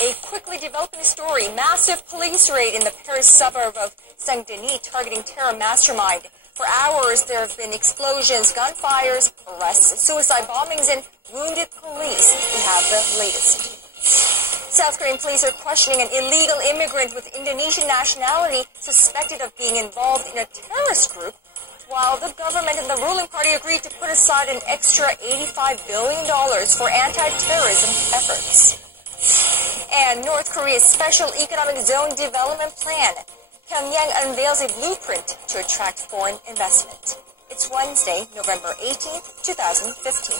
A quickly developing story, massive police raid in the Paris suburb of Saint-Denis targeting terror mastermind. For hours, there have been explosions, gunfires, arrests, suicide bombings, and wounded police. We have the latest. South Korean police are questioning an illegal immigrant with Indonesian nationality suspected of being involved in a terrorist group, while the government and the ruling party agreed to put aside an extra $85 billion for anti-terrorism efforts. And North Korea's Special Economic Zone Development Plan. Pyongyang unveils a blueprint to attract foreign investment. It's Wednesday, November 18th, 2015.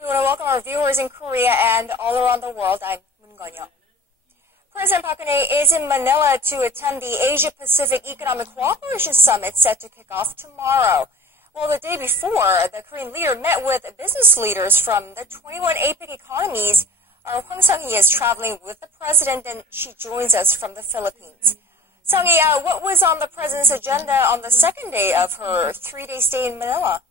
We want to welcome our viewers in Korea and all around the world. I'm Moon Gonyo. President Park Geun-hye is in Manila to attend the Asia-Pacific Economic Cooperation Summit set to kick off tomorrow. Well, the day before, the Korean leader met with business leaders from the 21 APEC economies. Our Hwang Sung-hee is traveling with the president, and she joins us from the Philippines. Sung-hee, what was on the president's agenda on the second day of her 3-day stay in Manila?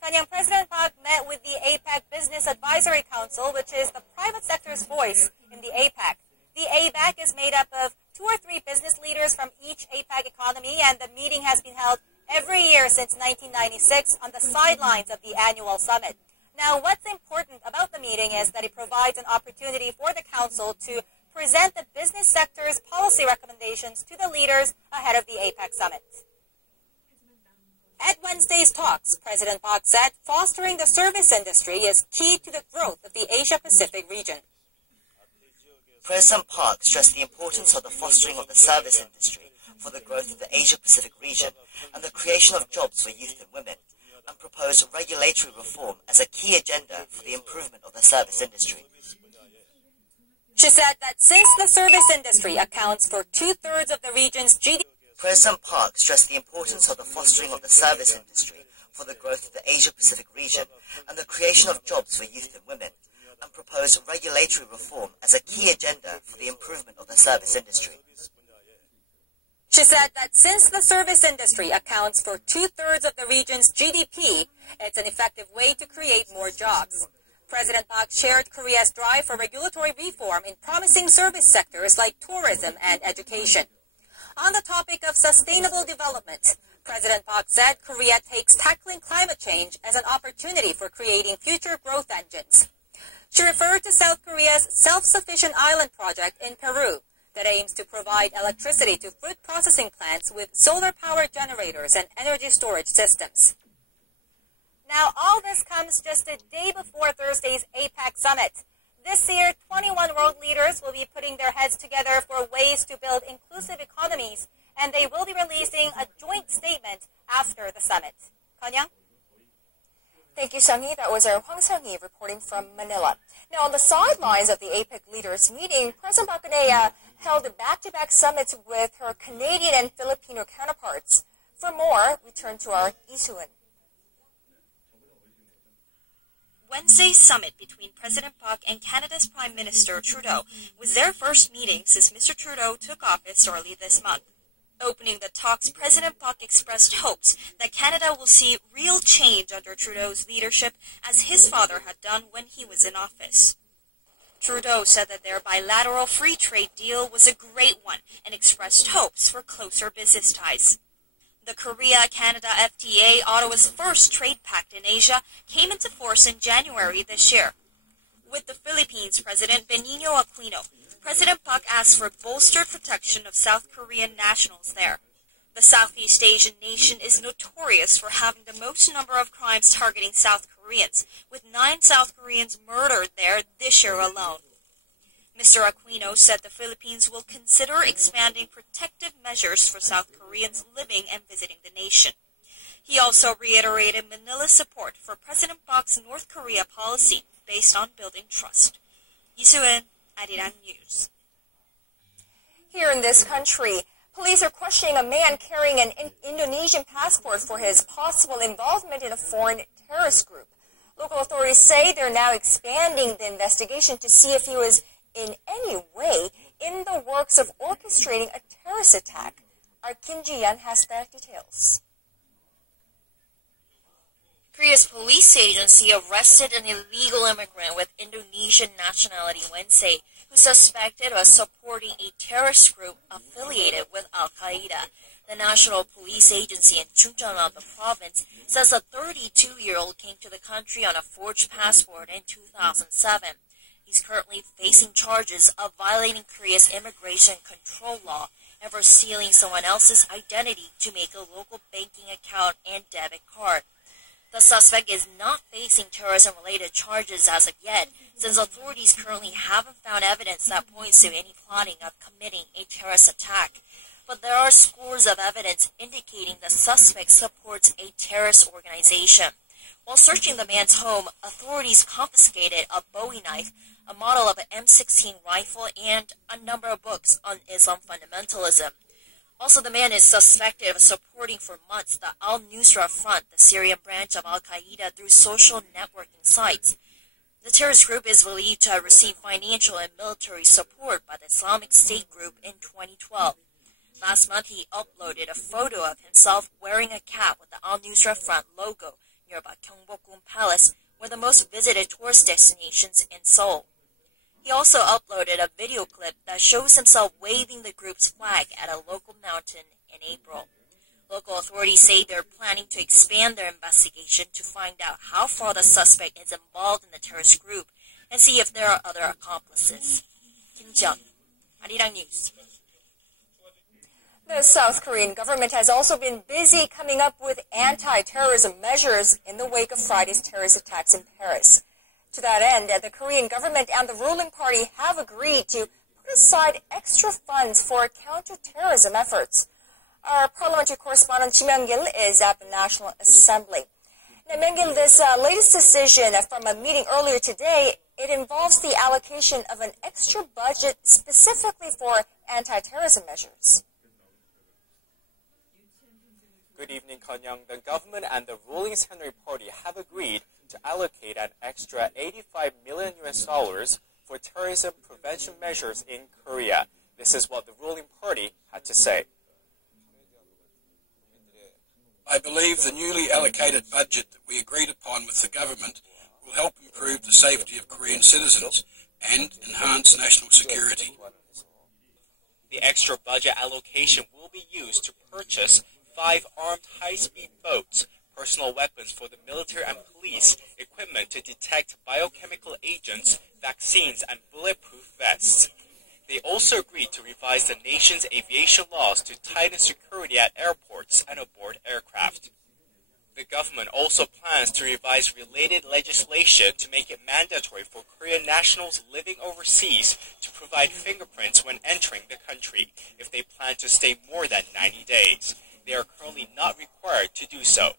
Kanyang President Park met with the APEC Business Advisory Council, which is the private sector's voice in the APEC. The APEC is made up of 2 or 3 business leaders from each APEC economy, and the meeting has been held every year since 1996 on the sidelines of the annual summit. Now, what's important about the meeting is that it provides an opportunity for the Council to present the business sector's policy recommendations to the leaders ahead of the APEC summit. At Wednesday's talks, President Park said fostering the service industry is key to the growth of the Asia-Pacific region. President Park stressed the importance of the fostering of the service industry for the growth of the Asia-Pacific region and the creation of jobs for youth and women, and proposed regulatory reform as a key agenda for the improvement of the service industry. She said that since the service industry accounts for 2/3 of the region's GDP, President Park stressed the importance of the fostering of the service industry for the growth of the Asia-Pacific region and the creation of jobs for youth and women, and proposed regulatory reform as a key agenda for the improvement of the service industry. She said that since the service industry accounts for 2/3 of the region's GDP, it's an effective way to create more jobs. President Park shared Korea's drive for regulatory reform in promising service sectors like tourism and education. On the topic of sustainable development, President Park said Korea takes tackling climate change as an opportunity for creating future growth engines. She referred to South Korea's self-sufficient island project in Peru that aims to provide electricity to fruit processing plants with solar-powered generators and energy storage systems. Now, all this comes just a day before Thursday's APEC summit. This year, 21 world leaders will be putting their heads together for ways to build inclusive economies, and they will be releasing a joint statement after the summit. Kanyang? Thank you, Sung-hee. That was our Hwang Sung-hee reporting from Manila. Now, on the sidelines of the APEC leaders meeting, President Park Geun-hye held back-to-back summits with her Canadian and Filipino counterparts. For more, we turn to our Lee Soo-eun. Wednesday's summit between President Park and Canada's Prime Minister Trudeau was their first meeting since Mr. Trudeau took office early this month. Opening the talks, President Park expressed hopes that Canada will see real change under Trudeau's leadership, as his father had done when he was in office. Trudeau said that their bilateral free trade deal was a great one and expressed hopes for closer business ties. The Korea-Canada FTA, Ottawa's first trade pact in Asia, came into force in January this year. With the Philippines President Benigno Aquino, President Park asked for bolstered protection of South Korean nationals there. The Southeast Asian nation is notorious for having the most number of crimes targeting South Koreans, with 9 South Koreans murdered there this year alone. Mr. Aquino said the Philippines will consider expanding protective measures for South Koreans living and visiting the nation. He also reiterated Manila's support for President Park's North Korea policy based on building trust. Lee Soo-eun, Arirang News. Here in this country, police are questioning a man carrying an Indonesian passport for his possible involvement in a foreign terrorist group. Local authorities say they're now expanding the investigation to see if he was in any way in the work works of orchestrating a terrorist attack. Our Kim Ji-yeon has the details. Korea's police agency arrested an illegal immigrant with Indonesian nationality Wednesday who suspected of supporting a terrorist group affiliated with Al-Qaeda. The National Police Agency in Chungcheongnam, the province, says a 32-year-old came to the country on a forged passport in 2007. He's currently facing charges of violating Korea's immigration control law and for stealing someone else's identity to make a local banking account and debit card. The suspect is not facing terrorism-related charges as of yet, since authorities currently haven't found evidence that points to any plotting of committing a terrorist attack. But there are scores of evidence indicating the suspect supports a terrorist organization. While searching the man's home, authorities confiscated a Bowie knife, a model of an M16 rifle, and a number of books on Islam fundamentalism. Also, the man is suspected of supporting for months the Al-Nusra Front, the Syrian branch of Al-Qaeda, through social networking sites. The terrorist group is believed to have received financial and military support by the Islamic State group in 2012. Last month, he uploaded a photo of himself wearing a cap with the Al-Nusra Front logo nearby Gyeongbokgung Palace, one of the most visited tourist destinations in Seoul. He also uploaded a video clip that shows himself waving the group's flag at a local mountain in April. Local authorities say they're planning to expand their investigation to find out how far the suspect is involved in the terrorist group and see if there are other accomplices. Kim Ji-yeon, Arirang News. The South Korean government has also been busy coming up with anti-terrorism measures in the wake of Friday's terrorist attacks in Paris. To that end, the Korean government and the ruling party have agreed to put aside extra funds for counter-terrorism efforts. Our parliamentary correspondent Ji Myung-gil is at the National Assembly. Now, Myung-gil, this latest decision from a meeting earlier today, it involves the allocation of an extra budget specifically for anti-terrorism measures. Good evening, Kon-young. The government and the ruling Saenuri party have agreed to allocate an extra $85 million for terrorism prevention measures in Korea. This is what the ruling party had to say. I believe the newly allocated budget that we agreed upon with the government will help improve the safety of Korean citizens and enhance national security. The extra budget allocation will be used to purchase 5 armed high-speed boats, personal weapons for the military and police, equipment to detect biochemical agents, vaccines, and bulletproof vests. They also agreed to revise the nation's aviation laws to tighten security at airports and aboard aircraft. The government also plans to revise related legislation to make it mandatory for Korean nationals living overseas to provide fingerprints when entering the country if they plan to stay more than 90 days. They are currently not required to do so.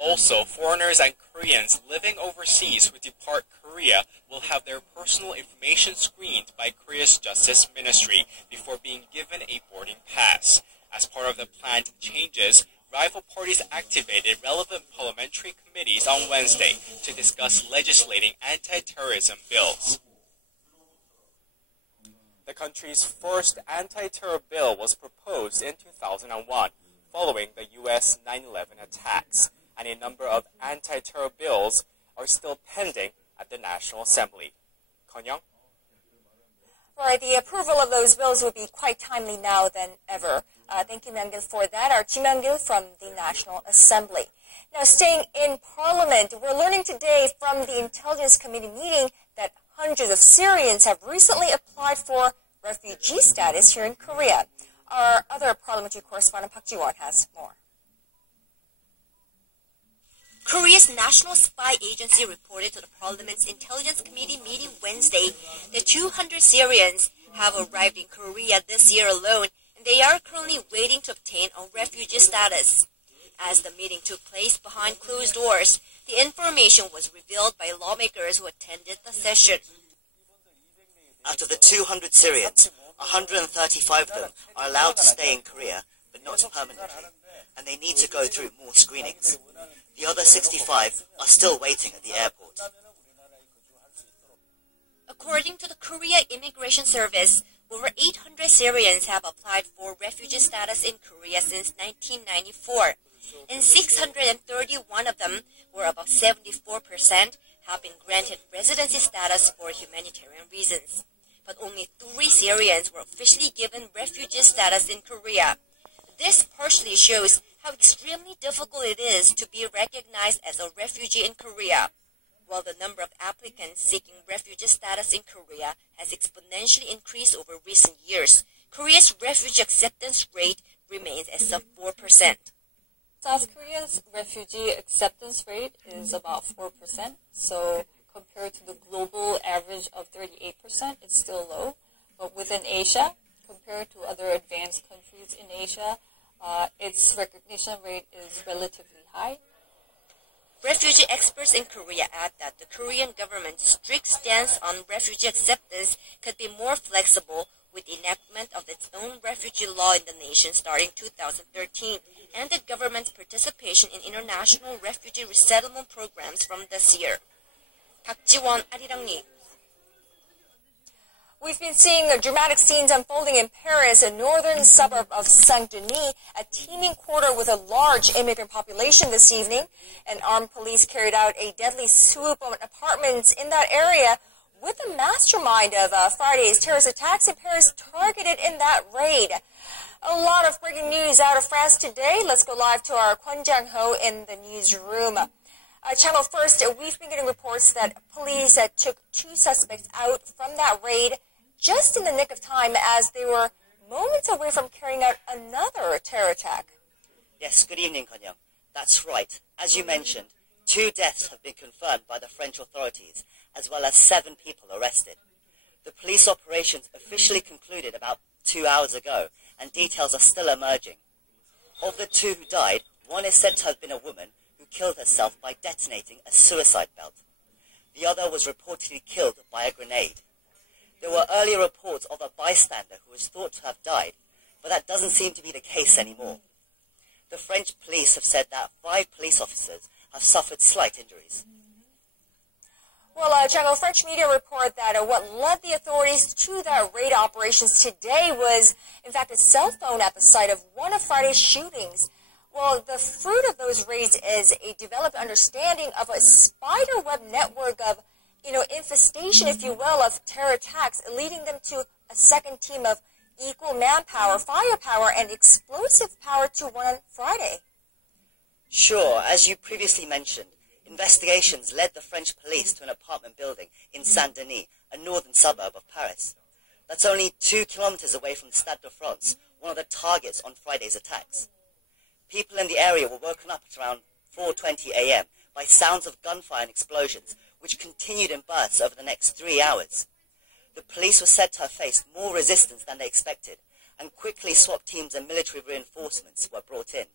Also, foreigners and Koreans living overseas who depart Korea will have their personal information screened by Korea's Justice Ministry before being given a boarding pass. As part of the planned changes, rival parties activated relevant parliamentary committees on Wednesday to discuss legislating anti-terrorism bills. The country's first anti-terror bill was proposed in 2001, following the U.S. 9/11 attacks, and a number of anti-terror bills are still pending at the National Assembly. Kon-young? Right, the approval of those bills would be quite timely now than ever. Thank you, Myung-gil, for that. Our Ji Myung-gil from the National Assembly. Now, staying in Parliament, we're learning today from the Intelligence Committee meeting that hundreds of Syrians have recently applied for refugee status here in Korea. Our other parliamentary correspondent, Park Ji-won, has more. Korea's National Spy Agency reported to the Parliament's Intelligence Committee meeting Wednesday that 200 Syrians have arrived in Korea this year alone, and they are currently waiting to obtain a refugee status. As the meeting took place behind closed doors, the information was revealed by lawmakers who attended the session. Out of the 200 Syrians, 135 of them are allowed to stay in Korea, but not permanently, and they need to go through more screenings. The other 65 are still waiting at the airport. According to the Korea Immigration Service, Over 800 Syrians have applied for refugee status in Korea since 1994, and 631 of them, or about 74%, have been granted residency status for humanitarian reasons. But only 3 Syrians were officially given refugee status in Korea. This partially shows how extremely difficult it is to be recognized as a refugee in Korea. While the number of applicants seeking refugee status in Korea has exponentially increased over recent years, Korea's refugee acceptance rate remains at sub 4%. South Korea's refugee acceptance rate is about 4%, so compared to the global average of 38%, it's still low. But within Asia, compared to other advanced countries in Asia, its recognition rate is relatively high. Refugee experts in Korea add that the Korean government's strict stance on refugee acceptance could be more flexible with the enactment of its own refugee law in the nation starting 2013 and the government's participation in international refugee resettlement programs from this year. 박지원, 아리랑 뉴스. We've been seeing dramatic scenes unfolding in Paris, a northern suburb of Saint-Denis, a teeming quarter with a large immigrant population this evening. And armed police carried out a deadly swoop on apartments in that area with the mastermind of Friday's terrorist attacks in Paris targeted in that raid. A lot of breaking news out of France today. Let's go live to our Kwon Jang-ho in the newsroom. Channel First, we've been getting reports that police took 2 suspects out from that raid just in the nick of time as they were moments away from carrying out another terror attack. Yes, good evening, Konyang. That's right. As you mentioned, 2 deaths have been confirmed by the French authorities, as well as 7 people arrested. The police operations officially concluded about 2 hours ago, and details are still emerging. Of the 2 who died, one is said to have been a woman who killed herself by detonating a suicide belt. The other was reportedly killed by a grenade. There were earlier reports of a bystander who was thought to have died, but that doesn't seem to be the case anymore. The French police have said that 5 police officers have suffered slight injuries. Well, Channel French media report that what led the authorities to the raid operations today was, in fact, a cell phone at the site of one of Friday's shootings. Well, the fruit of those raids is a developed understanding of a spiderweb network of, infestation, if you will, of terror attacks, leading them to a second team of equal manpower, firepower, and explosive power to one on Friday. Sure, as you previously mentioned, investigations led the French police to an apartment building in Saint-Denis, a northern suburb of Paris. That's only 2 kilometers away from the Stade de France, one of the targets on Friday's attacks. People in the area were woken up at around 4:20 a.m. by sounds of gunfire and explosions, which continued in bursts over the next 3 hours. The police were said to have faced more resistance than they expected, and quickly SWAT teams and military reinforcements were brought in.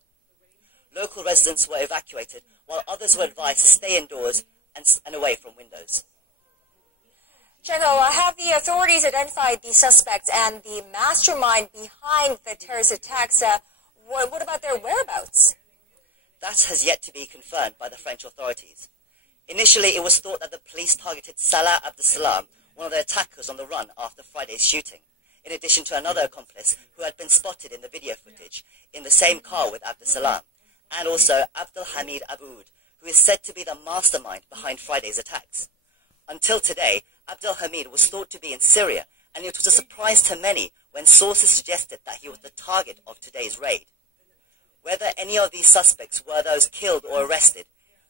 Local residents were evacuated, while others were advised to stay indoors and away from windows. Jango, have the authorities identified the suspects and the mastermind behind the terrorist attacks? What about their whereabouts? That has yet to be confirmed by the French authorities. Initially, it was thought that the police targeted Salah Abdeslam, one of the attackers on the run after Friday's shooting, in addition to another accomplice who had been spotted in the video footage in the same car with Abdeslam, and also Abdelhamid Aboud, who is said to be the mastermind behind Friday's attacks. Until today, Abdelhamid was thought to be in Syria, and it was a surprise to many when sources suggested that he was the target of today's raid. Whether any of these suspects were those killed or arrested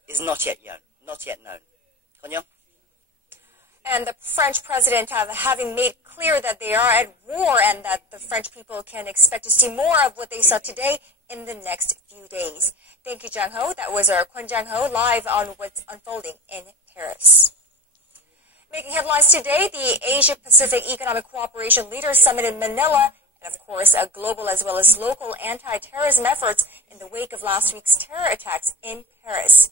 is not yet known. Konyang? And the French president having made clear that they are at war and that the French people can expect to see more of what they saw today in the next few days. Thank you, Jang Ho. That was our Kwon Jang Ho live on what's unfolding in Paris. Making headlines today, the Asia-Pacific Economic Cooperation Leaders Summit in Manila, and of course, global as well as local anti-terrorism efforts in the wake of last week's terror attacks in Paris.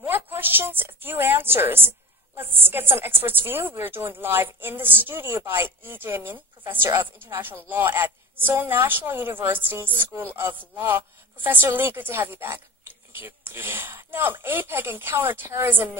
More questions, few answers. Let's get some experts' view. We're joined live in the studio by Lee Jae-min, Professor of International Law at Seoul National University School of Law. Professor Lee, good to have you back. Thank you. Good evening. Now, APEC and counterterrorism may